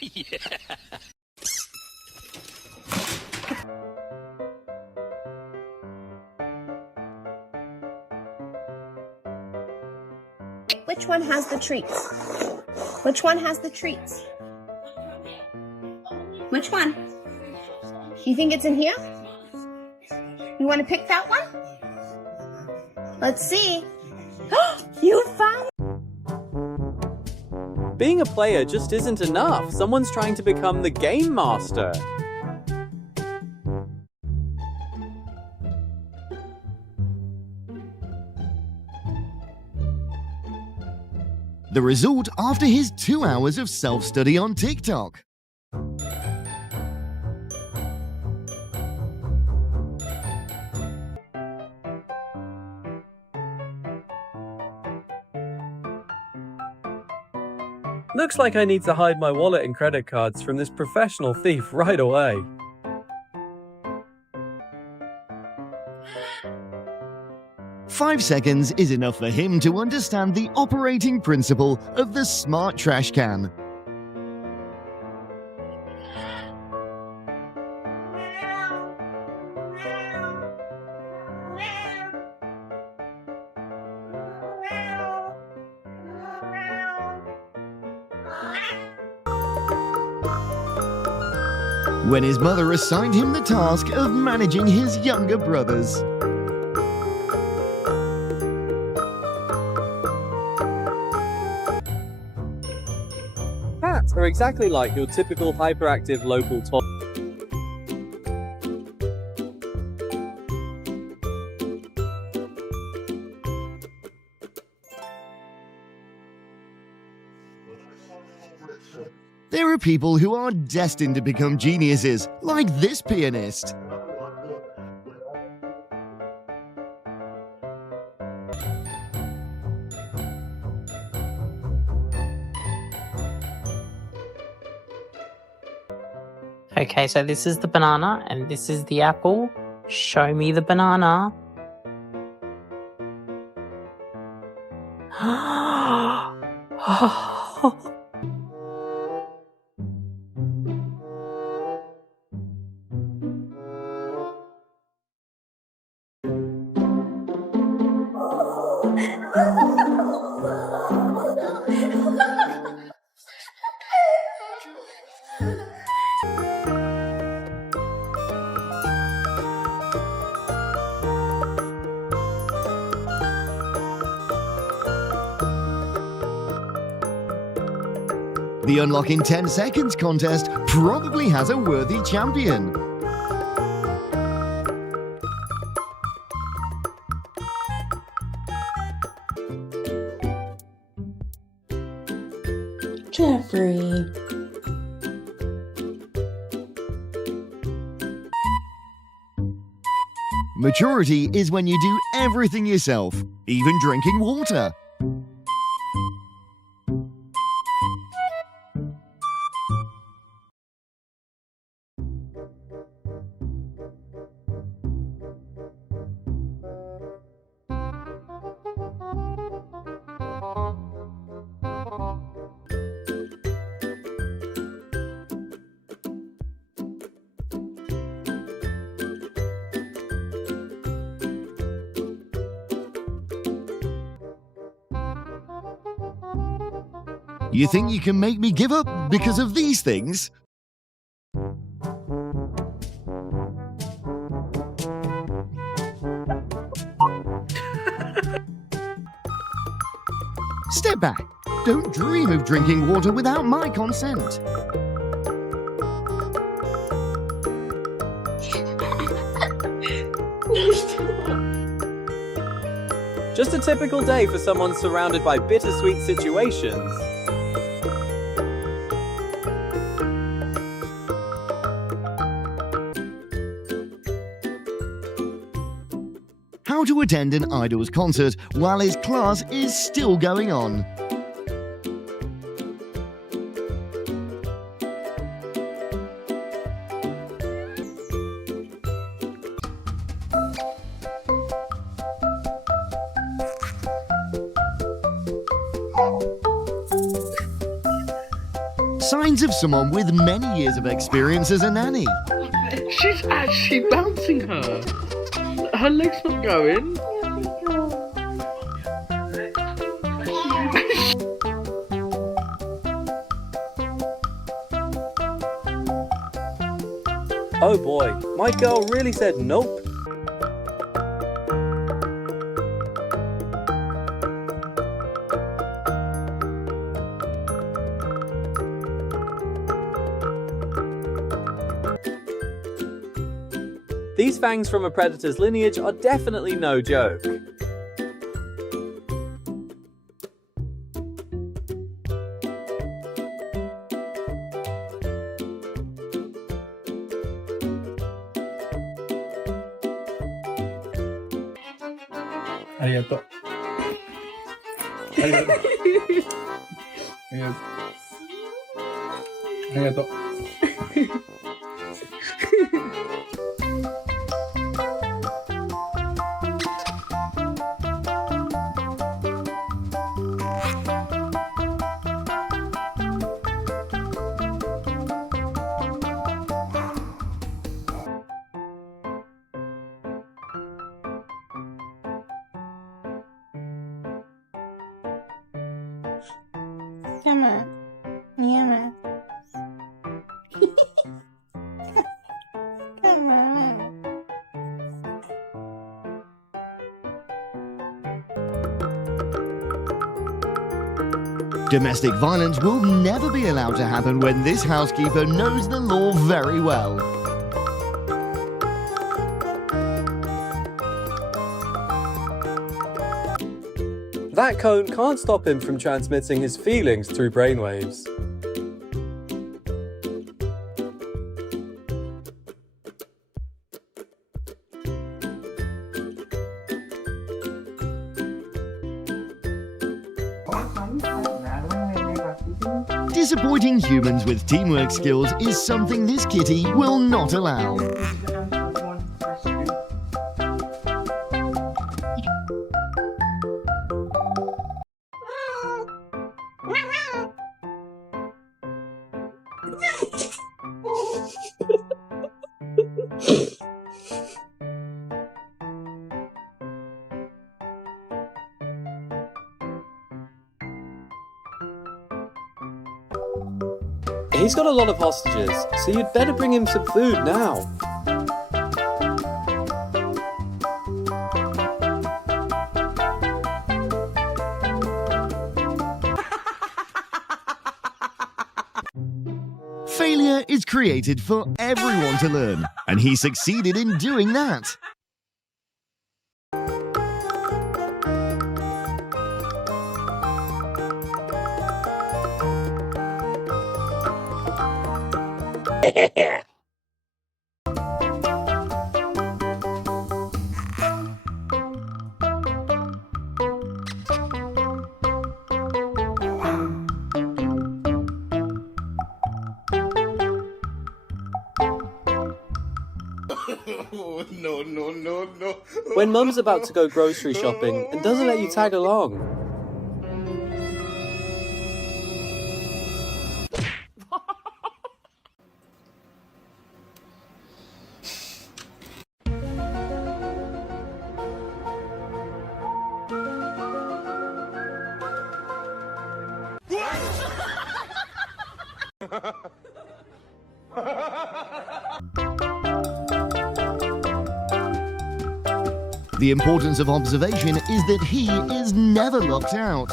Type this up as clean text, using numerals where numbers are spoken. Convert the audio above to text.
Yeah. Which one has the treats? Which one has the treats? Which one? You think it's in here? You want to pick that one? Let's see. You found it! Being a player just isn't enough. Someone's trying to become the game master. The result after his 2 hours of self-study on TikTok. Looks like I need to hide my wallet and credit cards from this professional thief right away. "5 seconds is enough for him to understand the operating principle of the smart trash can. When his mother assigned him the task of managing his younger brothers. Cats are exactly like your typical hyperactive local toddler. There are people who are destined to become geniuses, like this pianist. Okay, so this is the banana and this is the apple. Show me the banana. The Unlock in 10 Seconds contest probably has a worthy champion. Jeffrey. Maturity is when you do everything yourself, even drinking water. You think you can make me give up because of these things? Step back. Don't dream of drinking water without my consent. Just a typical day for someone surrounded by bittersweet situations. How to attend an Idols concert while his class is still going on. Signs of someone with many years of experience as a nanny. She's actually bouncing her. Her leg's not going. Oh boy, my girl really said nope. These fangs from a predator's lineage are definitely no joke. Arigato. Arigato. Arigato. Arigato. Come on. Yeah. Come on. Domestic violence will never be allowed to happen when this housekeeper knows the law very well. That cone can't stop him from transmitting his feelings through brainwaves. Disappointing humans with teamwork skills is something this kitty will not allow. He's got a lot of hostages, so you'd better bring him some food now. Failure is created for everyone to learn, and he succeeded in doing that. No. When Mum's about to go grocery shopping and doesn't let you tag along. The importance of observation is that he is never locked out.